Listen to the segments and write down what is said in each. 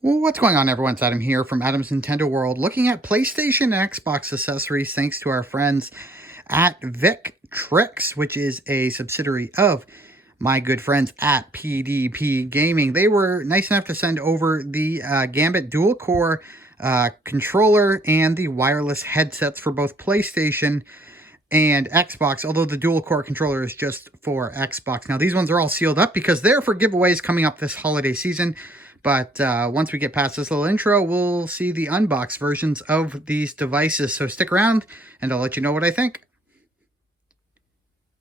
Well, what's going on, everyone? It's Adam here from Adam's Nintendo World, looking at PlayStation and Xbox accessories thanks to our friends at Victrix, which is a subsidiary of my good friends at PDP Gaming. They were nice enough to send over the Gambit dual-core controller and the wireless headsets for both PlayStation and Xbox, although the dual-core controller is just for Xbox. Now, these ones are all sealed up because they're for giveaways coming up this holiday season. But once we get past this little intro, we'll see the unboxed versions of these devices. So stick around, and I'll let you know what I think.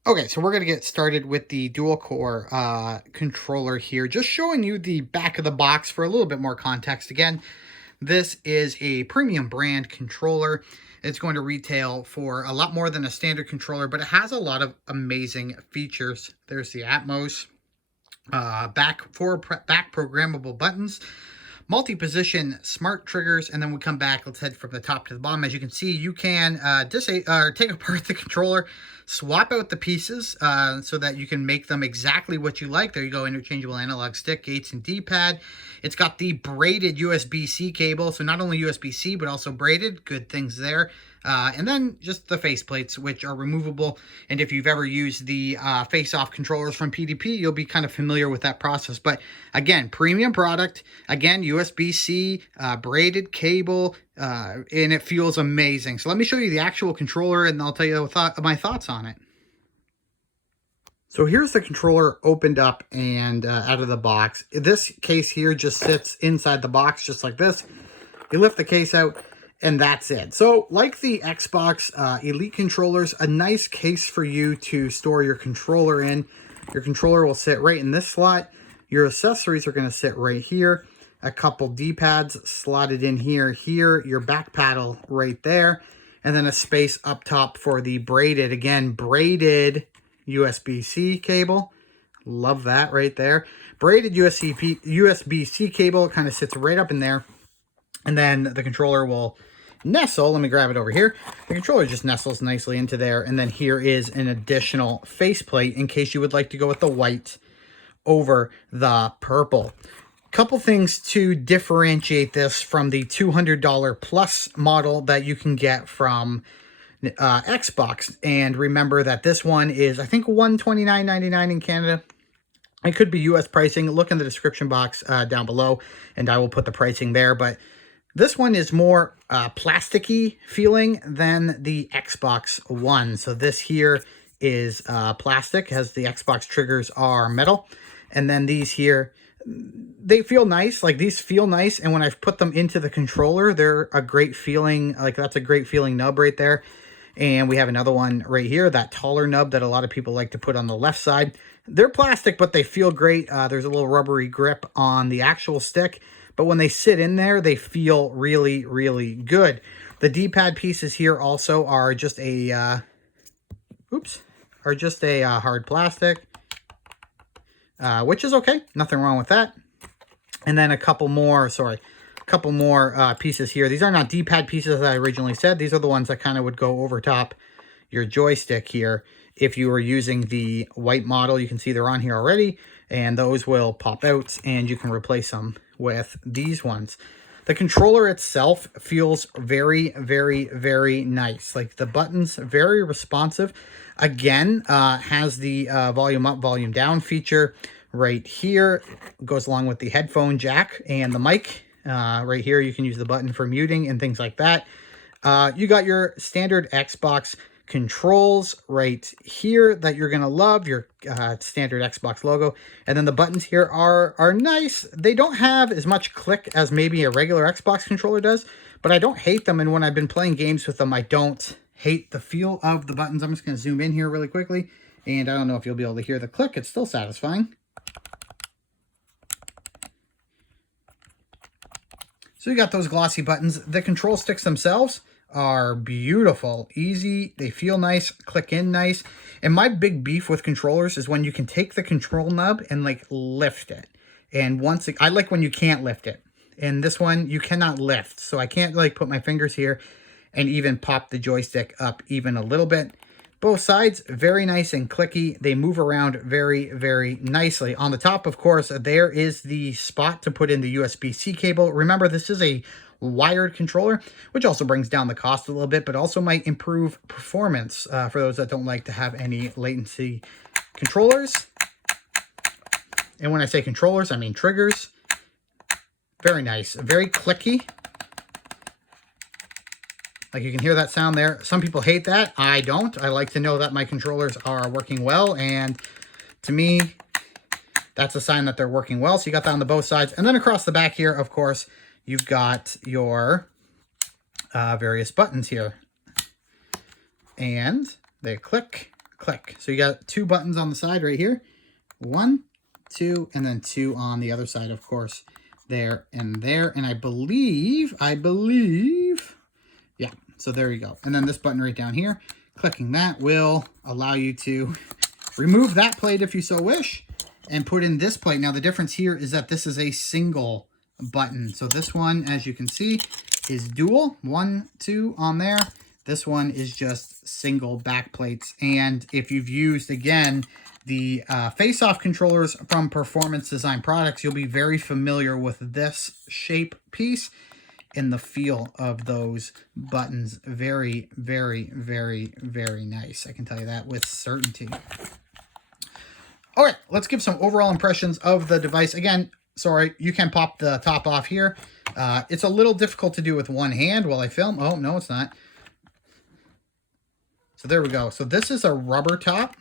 Okay, so we're going to get started with the dual-core controller here. Just showing you the back of the box for a little bit more context. Again, this is a premium brand controller. It's going to retail for a lot more than a standard controller, but it has a lot of amazing features. There's the Atmos. Back programmable buttons, multi-position smart triggers, and then we come back. Let's head from the top to the bottom. As you can see, you can take apart the controller, swap out the pieces so that you can make them exactly what you like. There you go, interchangeable analog stick, gates, and D-pad. It's got the braided USB-C cable, so not only USB-C, but also braided. Good things there. And then just the faceplates, which are removable. And if you've ever used the face-off controllers from PDP, you'll be kind of familiar with that process. But again, premium product. Again, USB-C, braided cable, and it feels amazing. So let me show you the actual controller, and I'll tell you my thoughts on it. So here's the controller opened up and out of the box. This case here just sits inside the box just like this. You lift the case out, and that's it. So like the Xbox Elite controllers, a nice case for you to store your controller in. Your controller will sit right in this slot. Your accessories are going to sit right here. A couple D-pads slotted in here. Your back paddle right there. And then a space up top for the braided, again, braided USB-C cable. Love that right there. Braided USB-C cable kind of sits right up in there. And then the controller will nestle. Let me grab it over here. The controller just nestles nicely into there. And then here is an additional faceplate in case you would like to go with the white over the purple. Couple things to differentiate this from the $200 plus model that you can get from Xbox. And remember that this one is, I think, $129.99 in Canada. It could be US pricing. Look in the description box down below, and I will put the pricing there. But this one is more plasticky feeling than the Xbox One. So this here is plastic, as the Xbox triggers are metal. And then these here, they feel nice. Like, these feel nice. And when I've put them into the controller, they're a great feeling. Like, that's a great feeling nub right there. And we have another one right here, that taller nub that a lot of people like to put on the left side. They're plastic, but they feel great. There's a little rubbery grip on the actual stick. But when they sit in there, they feel really, really good. The D-pad pieces here also are just a, hard plastic, which is okay. Nothing wrong with that. And then a couple more pieces here. These are not D-pad pieces, as I originally said. These are the ones that kind of would go over top your joystick here. If you were using the white model, you can see they're on here already, and those will pop out, and you can replace them with these ones. The controller itself feels very, very, very nice. Like, the buttons, very responsive. Again, has the volume up, volume down feature right here. Goes along with the headphone jack and the mic. Right here, you can use the button for muting and things like that. You got your standard Xbox controls right here that you're going to love, your standard Xbox logo. And then the buttons here are nice. They don't have as much click as maybe a regular Xbox controller does, but I don't hate them. And when I've been playing games with them, I don't hate the feel of the buttons. I'm just going to zoom in here really quickly. And I don't know if you'll be able to hear the click. It's still satisfying. So you got those glossy buttons. The control sticks themselves are beautiful, easy, they feel nice, click in nice. And my big beef with controllers is when you can take the control nub and like lift it. And I like when you can't lift it. And this one you cannot lift, so I can't like put my fingers here and even pop the joystick up even a little bit. Both sides, very nice and clicky. They move around very, very nicely. On the top, of course, there is the spot to put in the USB-C cable. Remember, this is a wired controller, which also brings down the cost a little bit, but also might improve performance for those that don't like to have any latency controllers. And when I say controllers, I mean triggers. Very nice, very clicky. Like you can hear that sound there. Some people hate that. I don't. I like to know that my controllers are working well. And to me, that's a sign that they're working well. So you got that on the both sides. And then across the back here, of course, you've got your various buttons here. And they click, click. So you got 2 buttons on the side right here. 1, 2, and then 2 on the other side, of course. There and there. And I believe, yeah, so there you go. And then this button right down here, clicking that will allow you to remove that plate if you so wish and put in this plate. Now, the difference here is that this is a single button. So this one, as you can see, is dual. 1, 2 on there. This one is just single back plates. And if you've used, again, the face-off controllers from Performance Design Products, you'll be very familiar with this shape piece and the feel of those buttons. Very, very, very, very nice. I can tell you that with certainty. All right, let's give some overall impressions of the device. Again, sorry, you can pop the top off here. It's a little difficult to do with one hand while I film. Oh, no, it's not. So there we go. So this is a rubber top.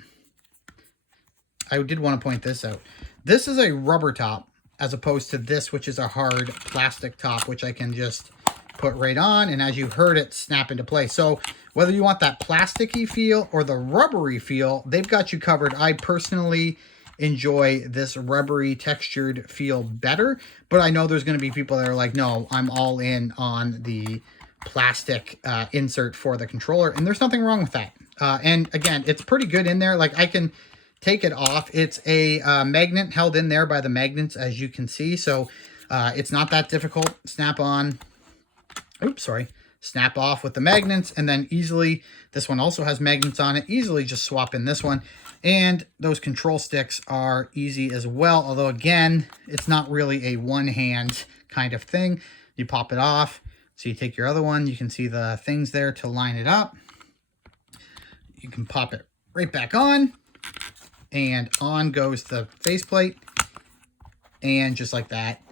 I did want to point this out. This is a rubber top as opposed to this, which is a hard plastic top, which I can just put right on. And as you heard it snap into place. So whether you want that plasticky feel or the rubbery feel, they've got you covered. I personally enjoy this rubbery textured feel better, but I know there's going to be people that are like, no, I'm all in on the plastic insert for the controller. And there's nothing wrong with that. And again, it's pretty good in there. Like I can take it off. It's a magnet held in there by the magnets, as you can see. So it's not that difficult. Snap on. Oops, sorry. Snap off with the magnets, and then easily, this one also has magnets on it. Easily just swap in this one. And those control sticks are easy as well. Although again, it's not really a one-hand kind of thing. You pop it off. So you take your other one. You can see the things there to line it up. You can pop it right back on. And on goes the faceplate. And just like that,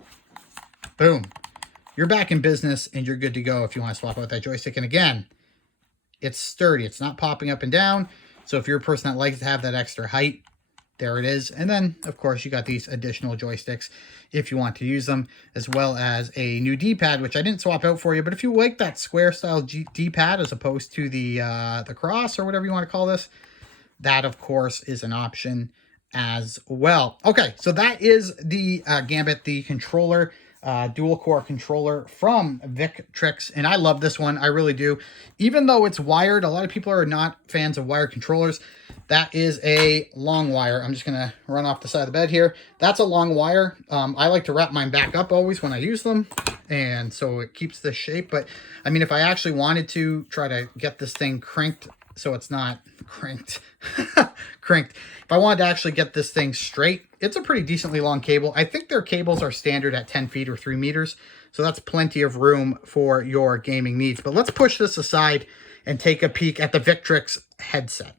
boom. You're back in business and you're good to go if you want to swap out that joystick. And again, it's sturdy. It's not popping up and down. So if you're a person that likes to have that extra height, there it is. And then, of course, you got these additional joysticks if you want to use them, as well as a new D-pad, which I didn't swap out for you. But if you like that square style D-pad as opposed to the cross or whatever you want to call this, that, of course, is an option as well. Okay, so that is the Gambit, the controller, dual core controller from Victrix. And I love this one. I really do. Even though it's wired, a lot of people are not fans of wired controllers. That is a long wire. I'm just going to run off the side of the bed here. That's a long wire. I like to wrap mine back up always when I use them. And so it keeps the shape. But I mean, if I actually wanted to try to get this thing cranked so it's not cranked, if I wanted to actually get this thing straight, it's a pretty decently long cable. I think their cables are standard at 10 feet or 3 meters. So that's plenty of room for your gaming needs. But let's push this aside and take a peek at the Victrix headset.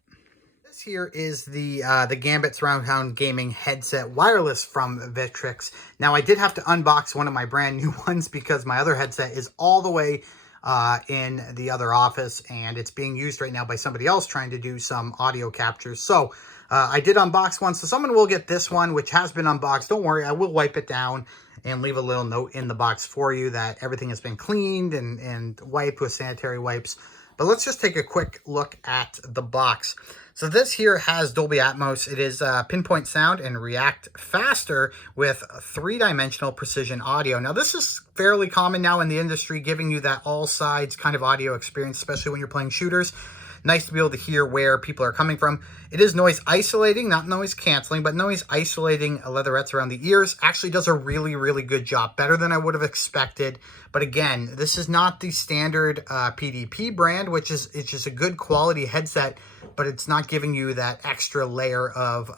This here is the Gambit Surround Sound Gaming headset wireless from Victrix. Now I did have to unbox one of my brand new ones because my other headset is all the way in the other office, and it's being used right now by somebody else trying to do some audio captures. So I did unbox one, so someone will get this one, which has been unboxed. Don't worry, I will wipe it down and leave a little note in the box for you that everything has been cleaned and wiped with sanitary wipes. But let's just take a quick look at the box. So this here has Dolby Atmos. It is pinpoint sound and react faster with 3-dimensional precision audio. Now this is fairly common now in the industry, giving you that all sides kind of audio experience, especially when you're playing shooters. Nice to be able to hear where people are coming from. It is noise isolating, not noise canceling, but noise isolating leatherettes around the ears. Actually does a really, really good job. Better than I would have expected. But again, this is not the standard PDP brand, which is, it's just a good quality headset, but it's not giving you that extra layer of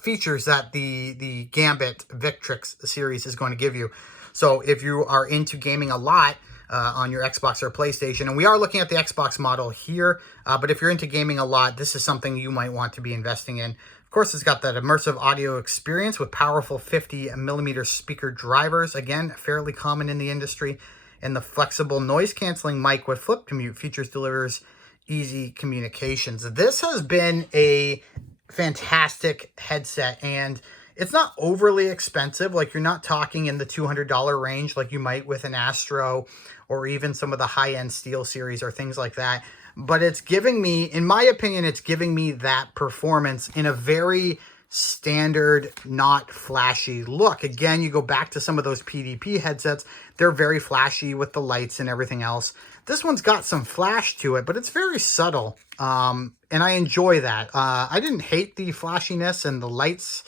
features that the Gambit Victrix series is going to give you. So if you are into gaming a lot on your Xbox or PlayStation, and we are looking at the Xbox model here, but if you're into gaming a lot, this is something you might want to be investing in. Of course, it's got that immersive audio experience with powerful 50mm speaker drivers, again, fairly common in the industry, and the flexible noise-canceling mic with flip to mute features delivers easy communications. This has been a fantastic headset, and it's not overly expensive. Like, you're not talking in the $200 range like you might with an Astro or even some of the high-end Steel series or things like that. But it's giving me, in my opinion, it's giving me that performance in a very standard, not flashy look. Again, you go back to some of those PDP headsets, they're very flashy with the lights and everything else. This one's got some flash to it, but it's very subtle, and I enjoy that. I didn't hate the flashiness and the lights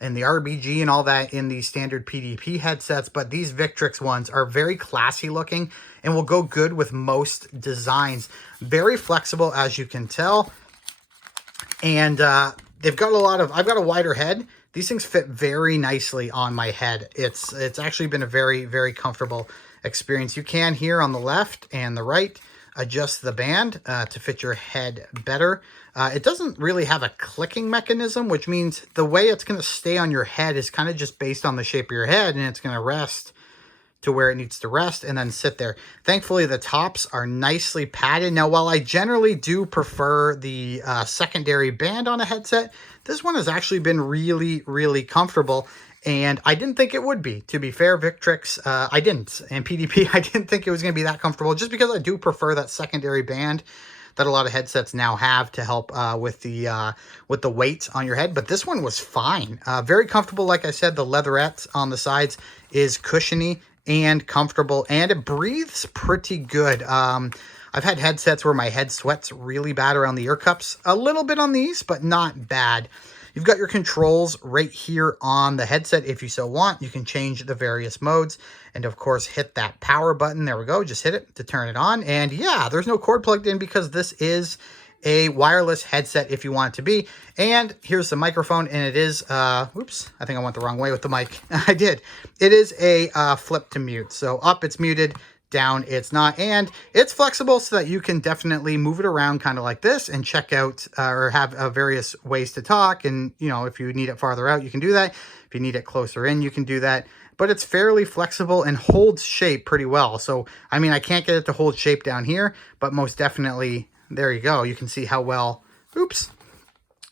and the RBG and all that in the standard PDP headsets, but these Victrix ones are very classy looking and will go good with most designs. Very flexible, as you can tell, and they've got a lot of, I've got a wider head. These things fit very nicely on my head. It's actually been a very, very comfortable experience. You can here on the left and the right adjust the band to fit your head better. It doesn't really have a clicking mechanism, which means the way it's going to stay on your head is kind of just based on the shape of your head, and it's going to rest to where it needs to rest and then sit there. Thankfully, the tops are nicely padded. Now, while I generally do prefer the secondary band on a headset, this one has actually been really, really comfortable. And I didn't think it would be, to be fair. Victrix, I didn't. And PDP, I didn't think it was going to be that comfortable, just because I do prefer that secondary band that a lot of headsets now have to help with the weight on your head. But this one was fine. Very comfortable. Like I said, the leatherette on the sides is cushiony and comfortable, and it breathes pretty good. I've had headsets where my head sweats really bad around the ear cups. A little bit on these, but not bad. You've got your controls right here on the headset. If you so want, you can change the various modes. And of course, hit that power button. There we go. Just hit it to turn it on. And yeah, there's no cord plugged in because this is a wireless headset if you want it to be. And here's the microphone. And it is, oops, I think I went the wrong way with the mic. I did. It is a flip to mute. So up, it's muted. Down, it's not, and it's flexible so that you can definitely move it around kind of like this and check out or have various ways to talk. And you know, if you need it farther out, you can do that. If you need it closer in, you can do that. But it's fairly flexible and holds shape pretty well. So I mean, I can't get it to hold shape down here, but most definitely, there you go. You can see how well, oops,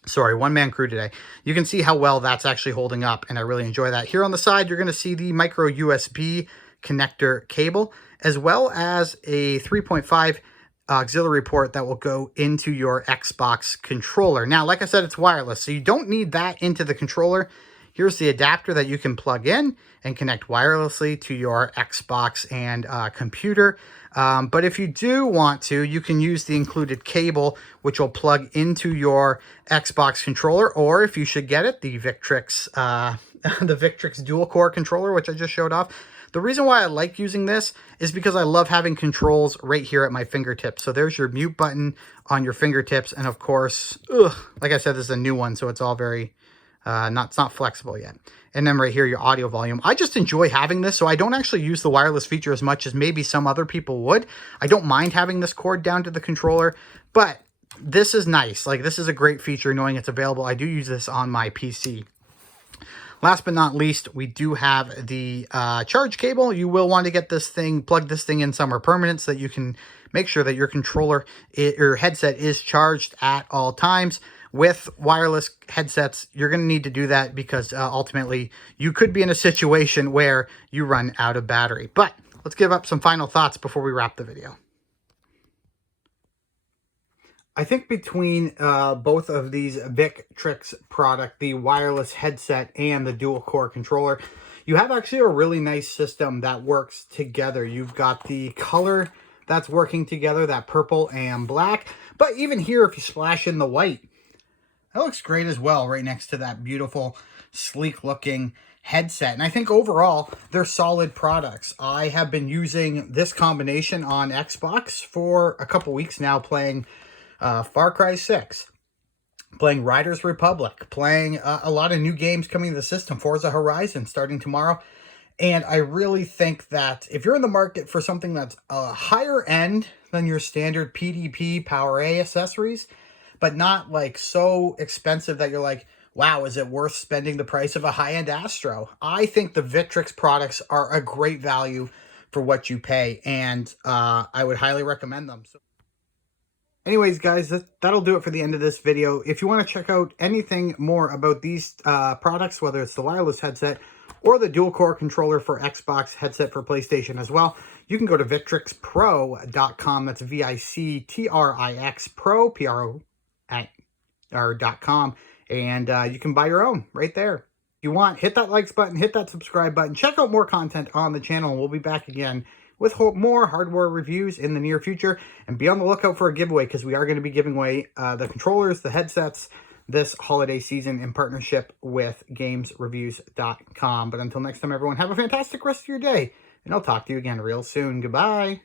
sorry, one-man crew today. You can see how well that's actually holding up, and I really enjoy that. Here on the side, you're going to see the micro USB connector cable, as well as a 3.5 auxiliary port that will go into your Xbox controller. Now, like I said, it's wireless, so you don't need that into the controller. Here's the adapter that you can plug in and connect wirelessly to your Xbox and computer. But if you do want to, you can use the included cable, which will plug into your Xbox controller, or if you should get it, the Victrix, the Victrix dual core controller, which I just showed off. The reason why I like using this is because I love having controls right here at my fingertips. So there's your mute button on your fingertips. And of course, like I said, this is a new one, so it's all very, it's not flexible yet. And then right here, your audio volume. I just enjoy having this, so I don't actually use the wireless feature as much as maybe some other people would. I don't mind having this cord down to the controller, but this is nice. Like, this is a great feature knowing it's available. I do use this on my PC. Last but not least, we do have the charge cable. You will want to get this thing, plug this thing in somewhere permanent so that you can make sure that your controller, your headset is charged at all times. With wireless headsets, you're going to need to do that because ultimately you could be in a situation where you run out of battery. But let's give up some final thoughts before we wrap the video. I think between both of these Victrix product, the wireless headset and the dual core controller, you have actually a really nice system that works together. You've got the color that's working together, that purple and black. But even here, if you splash in the white, that looks great as well, right next to that beautiful, sleek-looking headset. And I think overall, they're solid products. I have been using this combination on Xbox for a couple weeks now, playing Far Cry 6, playing Riders Republic, playing a lot of new games coming to the system, Forza Horizon starting tomorrow. And I really think that if you're in the market for something that's a higher end than your standard PDP Power A accessories, but not like so expensive that you're like, wow, is it worth spending the price of a high-end Astro? I think the Victrix products are a great value for what you pay, and I would highly recommend them. So anyways, guys, that'll do it for the end of this video. If you want to check out anything more about these products, whether it's the wireless headset or the dual-core controller for Xbox, headset for PlayStation as well, you can go to victrixpro.com. That's V-I-C-T-R-I-X Pro, P-R-O, .com, and you can buy your own right there. If you want, hit that likes button, hit that subscribe button, check out more content on the channel, and we'll be back again with more hardware reviews in the near future. And be on the lookout for a giveaway, because we are going to be giving away the controllers, the headsets, this holiday season in partnership with gamesreviews.com. But until next time, everyone, have a fantastic rest of your day, and I'll talk to you again real soon. Goodbye.